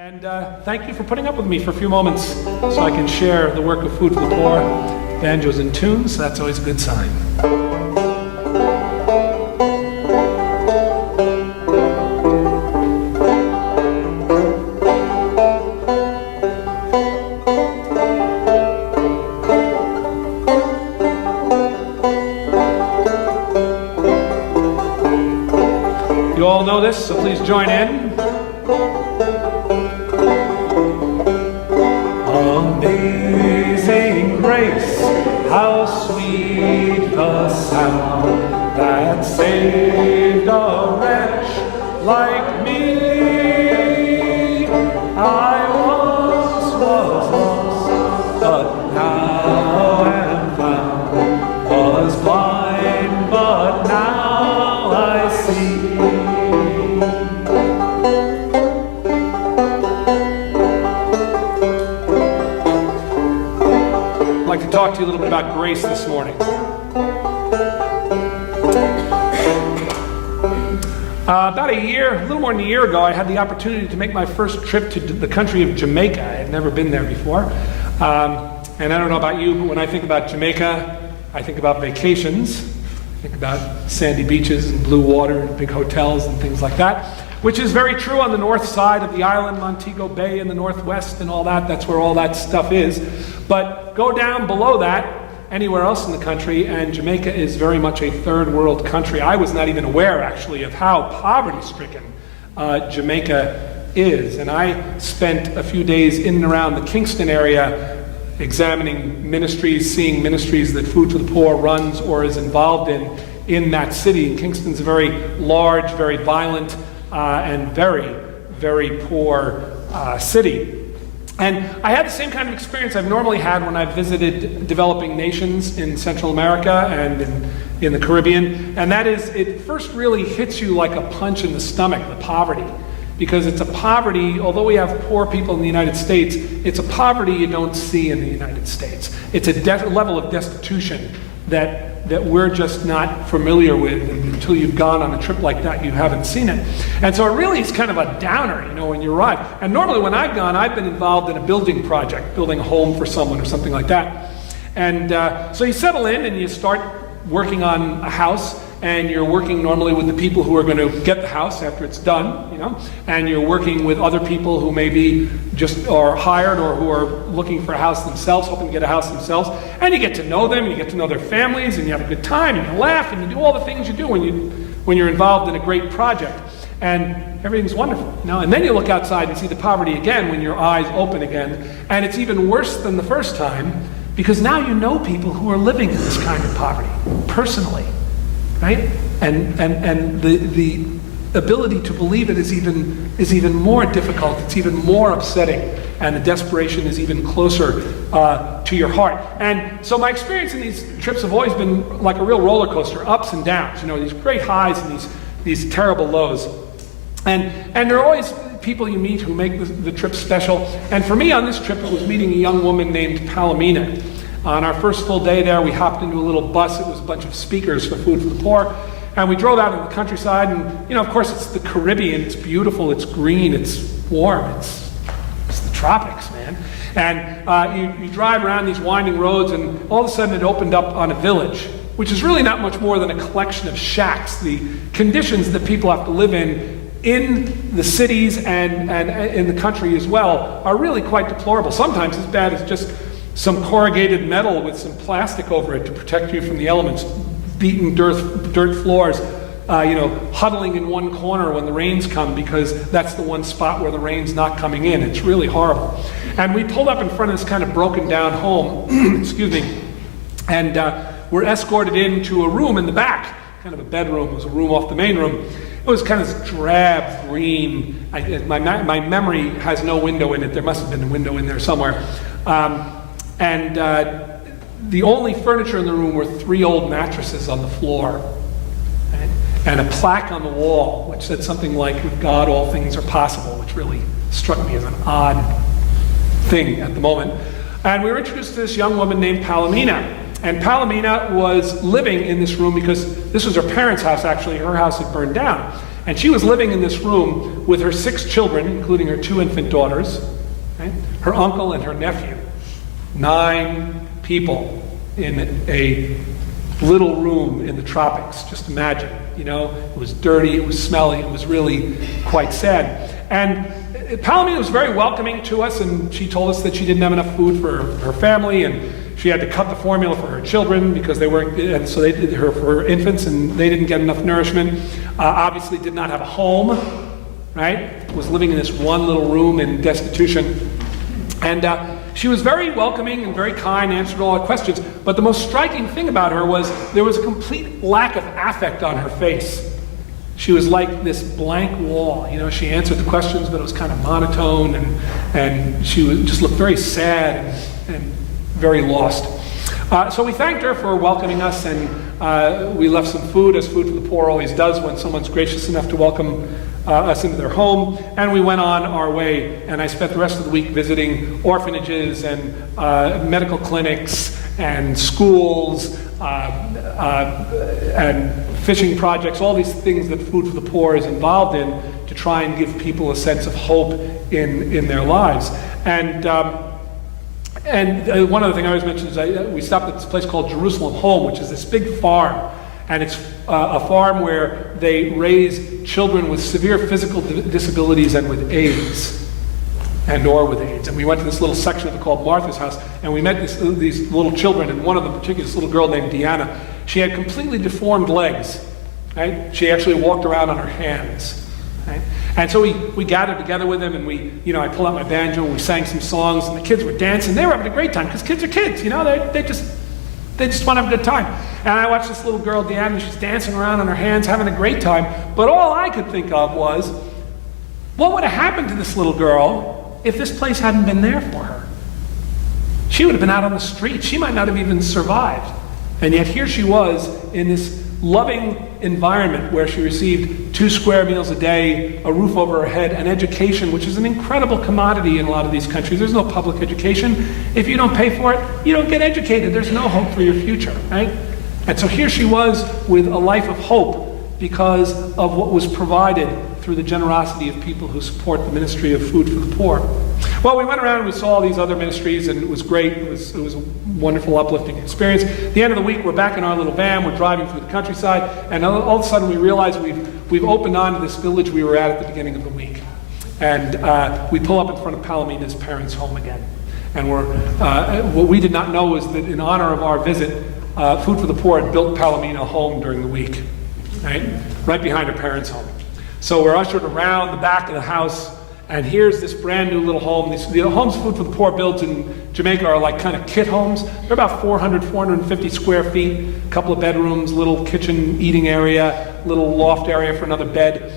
And thank you for putting up with me for a few moments so I can share the work of Food for the Poor, banjos and tunes. That's always a good sign. You all know this, so please join in. Amazing grace, how sweet the sound that saved a wretch like me. I once was lost, but now am found. Was blind, but now I see. I'd like to talk to you a little bit about grace this morning. About a little more than a year ago, I had the opportunity to make my first trip to the country of Jamaica. I had never been there before. And I don't know about you, but when I think about Jamaica, I think about vacations. I think about sandy beaches and blue water and big hotels and things like that, which is very true on the north side of the island, Montego Bay in the northwest and all that. That's where all that stuff is. But go down below that, anywhere else in the country, and Jamaica is very much a third world country. I was not even aware, actually, of how poverty-stricken Jamaica is. And I spent a few days in and around the Kingston area examining ministries, seeing ministries that Food for the Poor runs or is involved in that city. And Kingston's a very large, very violent, and very, very poor city. And I had the same kind of experience I've normally had when I've visited developing nations in Central America and in the Caribbean. And that is, it first really hits you like a punch in the stomach, the poverty. Because it's a poverty, although we have poor people in the United States, it's a poverty you don't see in the United States. It's a level of destitution that we're just not familiar with, and until you've gone on a trip like that, you haven't seen it. And so it really is kind of a downer, when you arrive. And normally when I've gone, I've been involved in a building project, building a home for someone or something like that. And so you settle in and you start working on a house, and you're working normally with the people who are going to get the house after it's done, and you're working with other people who maybe just are hired or who are looking for a house themselves, hoping to get a house themselves, and you get to know them, and you get to know their families, and you have a good time, and you laugh, and you do all the things you do when you're involved in a great project, and everything's wonderful. And then you look outside and see the poverty again when your eyes open again, and it's even worse than the first time, because now you know people who are living in this kind of poverty, personally. Right? And the ability to believe it is even more difficult. It's even more upsetting, and the desperation is even closer to your heart. And so my experience in these trips have always been like a real roller coaster, ups and downs. These great highs and these terrible lows. And there are always people you meet who make the trip special. And for me on this trip, it was meeting a young woman named Palomina. On our first full day there, we hopped into a little bus. It was a bunch of speakers for Food for the Poor. And we drove out in the countryside. And, of course, it's the Caribbean. It's beautiful. It's green. It's warm. It's the tropics, man. And you drive around these winding roads, and all of a sudden it opened up on a village, which is really not much more than a collection of shacks. The conditions that people have to live in the cities and in the country as well are really quite deplorable. Sometimes as bad as just some corrugated metal with some plastic over it to protect you from the elements, beaten dirt floors, huddling in one corner when the rains come because that's the one spot where the rain's not coming in. It's really horrible. And we pulled up in front of this kind of broken down home, excuse me, and we're escorted into a room in the back, kind of a bedroom. It was a room off the main room. It was kind of drab green. My memory has no window in it. There must have been a window in there somewhere. And the only furniture in the room were 3 old mattresses on the floor, right? And a plaque on the wall which said something like, "With God all things are possible," which really struck me as an odd thing at the moment. And we were introduced to this young woman named Palomina. And Palomina was living in this room because this was her parents' house, actually. Her house had burned down. And she was living in this room with her 6 children, including her 2 infant daughters, right? Her uncle and her nephew. 9 people in a little room in the tropics. Just imagine, you know, it was dirty, it was smelly, it was really quite sad. And Palomina was very welcoming to us, and she told us that she didn't have enough food for her family, and she had to cut the formula for her children because they weren't, and so they did for her infants, and they didn't get enough nourishment. Obviously did not have a home, right? Was living in this one little room in destitution. And she was very welcoming and very kind, answered all our questions. But the most striking thing about her was there was a complete lack of affect on her face. She was like this blank wall. You know, she answered the questions, but it was kind of monotone, and she just looked very sad and very lost. So we thanked her for welcoming us, and we left some food, as Food for the Poor always does when someone's gracious enough to welcome us into their home, and we went on our way, and I spent the rest of the week visiting orphanages and medical clinics and schools and fishing projects, all these things that Food for the Poor is involved in to try and give people a sense of hope in their lives. And one other thing I always mention is we stopped at this place called Jerusalem Home, which is this big farm. And it's a farm where they raise children with severe physical disabilities and with AIDS, or with AIDS. And we went to this little section of it called Martha's House, and we met these little children, and one of them, particularly this little girl named Deanna, she had completely deformed legs, right? She actually walked around on her hands, right? And so we gathered together with them, and I pulled out my banjo, and we sang some songs, and the kids were dancing. They were having a great time, because kids are kids, you know, they just want to have a good time. And I watched this little girl, Deanna, she's dancing around on her hands, having a great time. But all I could think of was, what would have happened to this little girl if this place hadn't been there for her? She would have been out on the street. She might not have even survived. And yet here she was in this loving environment where she received 2 square meals a day, a roof over her head, and education, which is an incredible commodity in a lot of these countries. There's no public education. If you don't pay for it, you don't get educated. There's no hope for your future, right? And so here she was with a life of hope because of what was provided through the generosity of people who support the ministry of Food for the Poor. Well, we went around and we saw all these other ministries, and it was great. It was a wonderful, uplifting experience. At the end of the week, we're back in our little van. We're driving through the countryside, and all of a sudden we realize we've opened on to this village we were at the beginning of the week. And we pull up in front of Palomina's parents' home again. And what we did not know is that in honor of our visit, Food for the Poor had built Palomina a home during the week, right behind her parents' home. So we're ushered around the back of the house, and here's this brand new little home. The homes Food for the Poor builds in Jamaica are like kind of kit homes. They're about 450 square feet, a couple of bedrooms, little kitchen eating area, little loft area for another bed.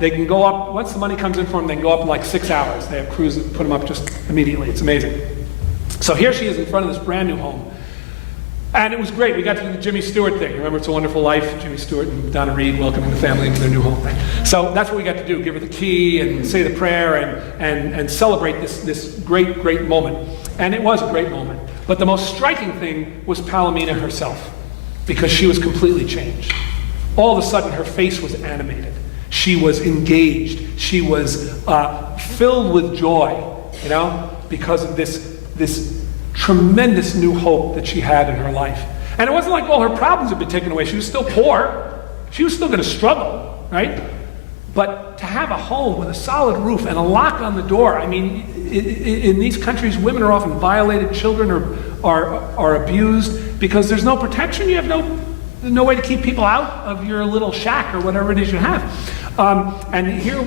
They can go up, once the money comes in for them, they can go up in like 6 hours. They have crews that put them up just immediately. It's amazing. So here she is in front of this brand new home. And it was great. We got to do the Jimmy Stewart thing. Remember It's a Wonderful Life? Jimmy Stewart and Donna Reed welcoming the family into their new home thing. So that's what we got to do, give her the key and say the prayer and celebrate this great, great moment. And it was a great moment. But the most striking thing was Palomina herself, because she was completely changed. All of a sudden, her face was animated. She was engaged. She was filled with joy, because of this tremendous new hope that she had in her life. And it wasn't like all her problems had been taken away. She was still poor. She was still going to struggle, right? But to have a home with a solid roof and a lock on the door, I mean, in these countries, women are often violated, children are abused because there's no protection. You have no way to keep people out of your little shack or whatever it is you have. And here,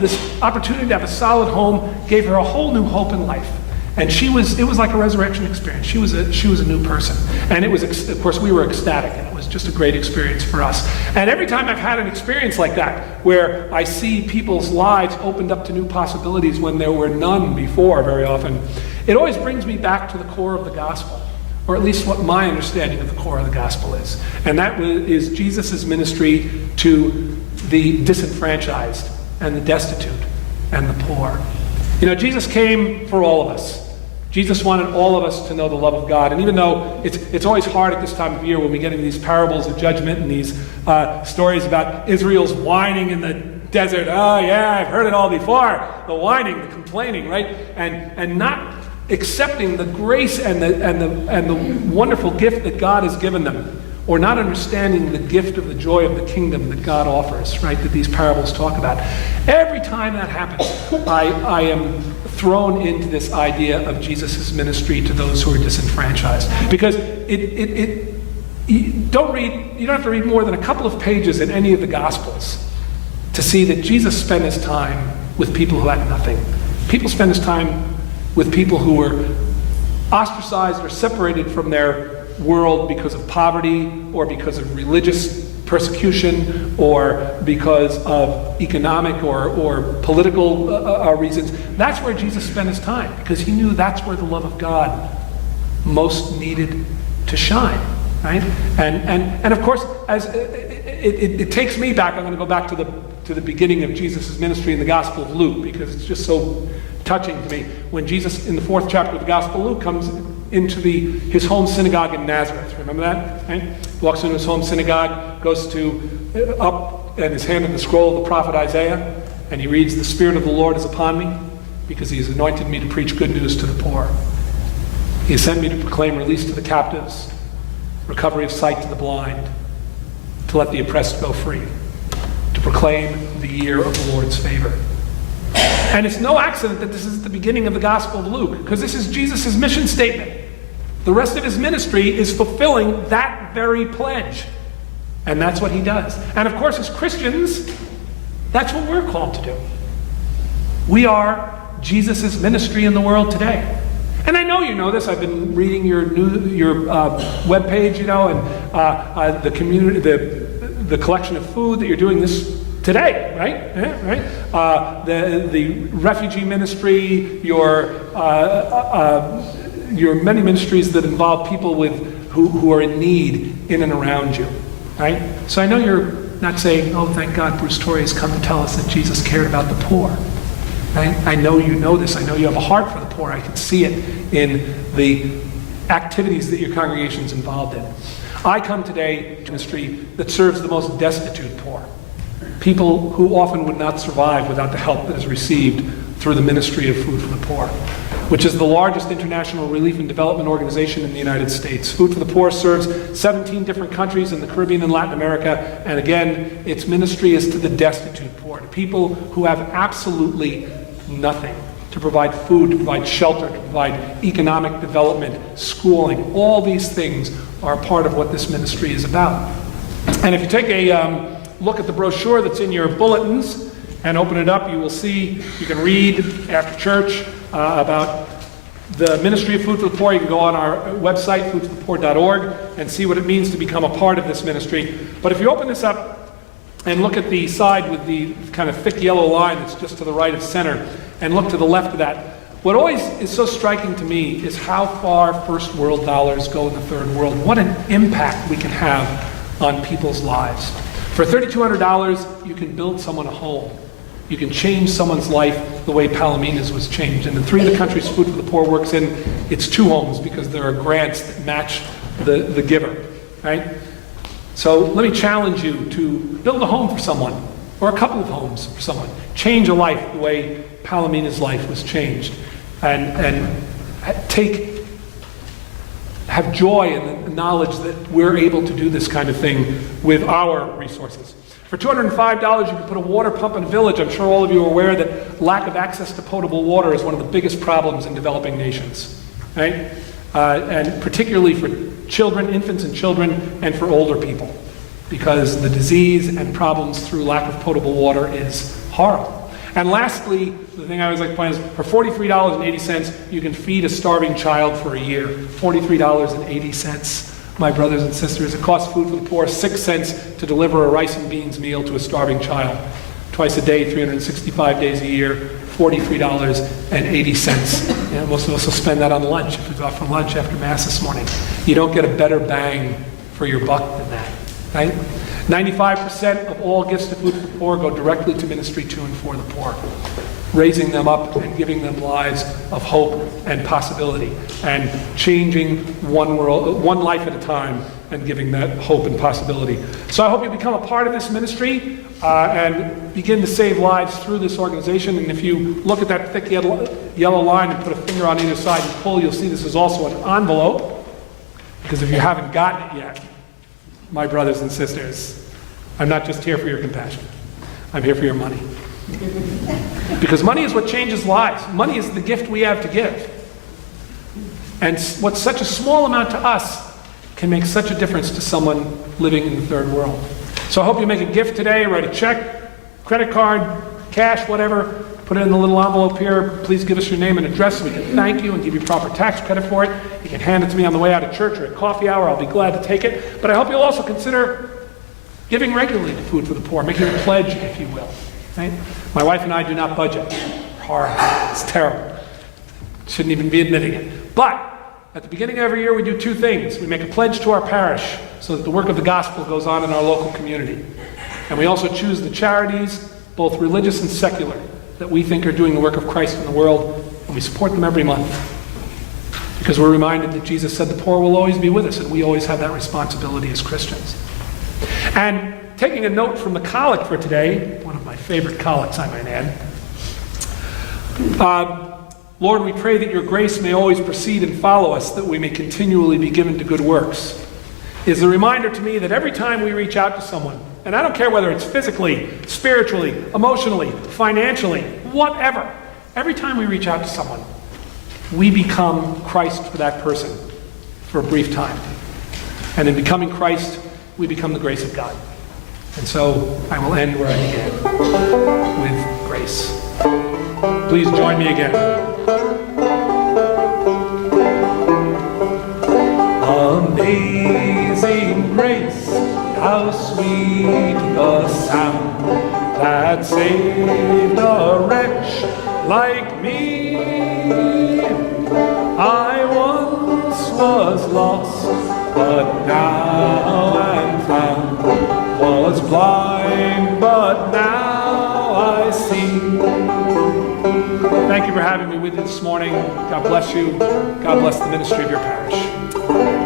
this opportunity to have a solid home gave her a whole new hope in life. And it was like a resurrection experience. She was a new person. And it was, of course, we were ecstatic, and it was just a great experience for us. And every time I've had an experience like that, where I see people's lives opened up to new possibilities when there were none before very often, it always brings me back to the core of the gospel, or at least what my understanding of the core of the gospel is. And that is Jesus' ministry to the disenfranchised and the destitute and the poor. Jesus came for all of us. Jesus wanted all of us to know the love of God. And even though it's always hard at this time of year when we get into these parables of judgment and these stories about Israel's whining in the desert. Oh yeah, I've heard it all before. The whining, the complaining, right? And not accepting the grace and the wonderful gift that God has given them, or not understanding the gift of the joy of the kingdom that God offers, right? That these parables talk about. Every time that happens, I am thrown into this idea of Jesus' ministry to those who are disenfranchised, because you don't have to read more than a couple of pages in any of the Gospels to see that Jesus spent his time with people who had nothing. People spent his time with people who were ostracized or separated from their world because of poverty or because of religious persecution or because of economic or political reasons. That's where Jesus spent his time, because he knew that's where the love of God most needed to shine, right? And of course, as it takes me back, I'm going to go back to the beginning of Jesus' ministry in the Gospel of Luke, because it's just so touching to me when Jesus, in the 4th chapter of the Gospel of Luke, comes into his home synagogue in Nazareth. Remember that? Right? Walks into his home synagogue, goes up and is handed the scroll of the prophet Isaiah, and he reads, "The Spirit of the Lord is upon me, because he has anointed me to preach good news to the poor. He has sent me to proclaim release to the captives, recovery of sight to the blind, to let the oppressed go free, to proclaim the year of the Lord's favor." And it's no accident that this is the beginning of the Gospel of Luke, because this is Jesus' mission statement. The rest of his ministry is fulfilling that very pledge. And that's what he does. And of course, as Christians, that's what we're called to do. We are Jesus' ministry in the world today. And I know you know this. I've been reading your webpage, and the community, the collection of food that you're doing this today, right? Yeah, right. The refugee ministry, your many ministries that involve people who are in need in and around you, right? So I know you're not saying, "Oh, thank God, Bruce Torrey has come to tell us that Jesus cared about the poor." Right? I know you know this. I know you have a heart for the poor. I can see it in the activities that your congregation is involved in. I come today to a ministry that serves the most destitute poor. People who often would not survive without the help that is received through the Ministry of Food for the Poor, which is the largest international relief and development organization in the United States. Food for the Poor serves 17 different countries in the Caribbean and Latin America, and again, its ministry is to the destitute poor, to people who have absolutely nothing, to provide food, to provide shelter, to provide economic development, schooling. All these things are part of what this ministry is about. And if you take a look at the brochure that's in your bulletins and open it up, you will see, you can read after church about the Ministry of Food for the Poor. You can go on our website, foodforthepoor.org, and see what it means to become a part of this ministry. But if you open this up and look at the side with the kind of thick yellow line that's just to the right of center, and look to the left of that, what always is so striking to me is how far first world dollars go in the third world. What an impact we can have on people's lives. For $3,200, you can build someone a home. You can change someone's life the way Palomina's was changed. And in 3 of the countries Food for the Poor works in, it's 2 homes, because there are grants that match the giver, right? So let me challenge you to build a home for someone, or a couple of homes for someone. Change a life the way Palomina's life was changed. And have joy in the knowledge that we're able to do this kind of thing with our resources. For $205, you can put a water pump in a village. I'm sure all of you are aware that lack of access to potable water is one of the biggest problems in developing nations, right? And particularly for children, infants and children, and for older people, because the disease and problems through lack of potable water is horrible. And lastly, the thing I always like to point out is, for $43.80, you can feed a starving child for a year. $43.80, my brothers and sisters. It costs Food for the Poor 6 cents to deliver a rice and beans meal to a starving child. Twice a day, 365 days a year, $43.80. And most of us will spend that on lunch if we go out for lunch after Mass this morning. You don't get a better bang for your buck than that, right? 95% of all gifts to Food for the Poor go directly to ministry to and for the poor, raising them up and giving them lives of hope and possibility, and changing one life at a time, and giving that hope and possibility. So I hope you become a part of this ministry and begin to save lives through this organization. And if you look at that thick yellow line and put a finger on either side and pull, you'll see this is also an envelope, because if you haven't gotten it yet, my brothers and sisters, I'm not just here for your compassion. I'm here for your money. Because money is what changes lives. Money is the gift we have to give. And what's such a small amount to us can make such a difference to someone living in the third world. So I hope you make a gift today, write a check, credit card, cash, whatever, put it in the little envelope here. Please give us your name and address so we can thank you and give you proper tax credit for it. You can hand it to me on the way out of church or at coffee hour. I'll be glad to take it. But I hope you'll also consider giving regularly to Food for the Poor, making a pledge, if you will. Right? My wife and I do not budget. Horrible. It's terrible. Shouldn't even be admitting it. But at the beginning of every year, we do two things. We make a pledge to our parish so that the work of the gospel goes on in our local community. And we also choose the charities, both religious and secular, that we think are doing the work of Christ in the world, and we support them every month. Because we're reminded that Jesus said the poor will always be with us, and we always have that responsibility as Christians. And taking a note from the collect for today, one of my favorite collects, I might add. Lord, we pray that your grace may always precede and follow us, that we may continually be given to good works, is a reminder to me that every time we reach out to someone, and I don't care whether it's physically, spiritually, emotionally, financially, whatever, every time we reach out to someone, we become Christ for that person for a brief time. And in becoming Christ, we become the grace of God. And so I will end where I began, with grace. Please join me again. Amazing grace, how sweet the sound that saved a wretch like me. I once was lost, but now am found. Was blind, but now I see. Thank you for having me with you this morning. God bless you. God bless the ministry of your parish.